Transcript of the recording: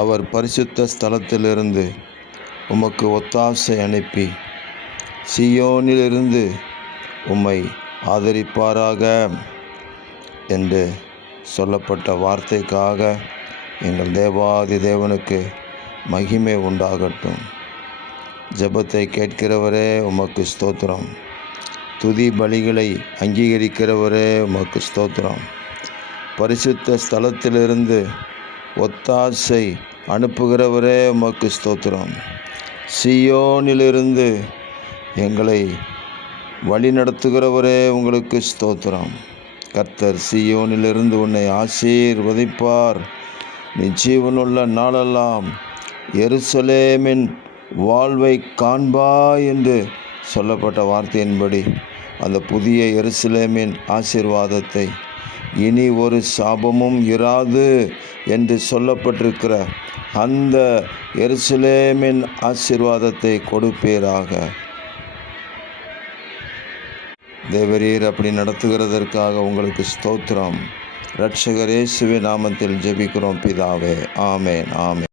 அவர் பரிசுத்த ஸ்தலத்திலிருந்து உமக்கு ஒத்தாசை அனுப்பி சீயோனிலிருந்து உம்மை ஆதரிப்பாராக என்று சொல்லப்பட்ட வார்த்தைக்காக எங்கள் தேவாதி தேவனுக்கு மகிமை உண்டாகட்டும். ஜெபத்தை கேட்கிறவரே உமக்கு ஸ்தோத்திரம். துதி பலிகளை அங்கீகரிக்கிறவரே உமக்கு ஸ்தோத்திரம். பரிசுத்த ஸ்தலத்திலிருந்து ஒத்தாசை அனுப்புகிறவரே உமக்கு ஸ்தோத்திரம். சீயோனிலிருந்து எங்களை வழி நடத்துகிறவரே உங்களுக்கு ஸ்தோத்திரம். கர்த்தர் சீயோனிலிருந்து உன்னை ஆசீர்வதிப்பார். நீ ஜீவனுள்ள நாளெல்லாம் எருசலேமின் வாழ்வை காண்பாய் என்று சொல்லப்பட்ட வார்த்தையின்படி அந்த புதிய எருசலேமின் ஆசீர்வாதத்தை, இனி ஒரு சாபமும் இராது என்று சொல்லப்பட்டிருக்கிற அந்த எருசலேமின் ஆசீர்வாதத்தை கொடுப்பீராக. தேவரீர் அப்படி நடத்துகிறதற்காக உங்களுக்கு ஸ்தோத்திரம். இரட்சகர் இயேசுவின் நாமத்தில் ஜெபிக்கிறோம் பிதாவே. ஆமென், ஆமென்.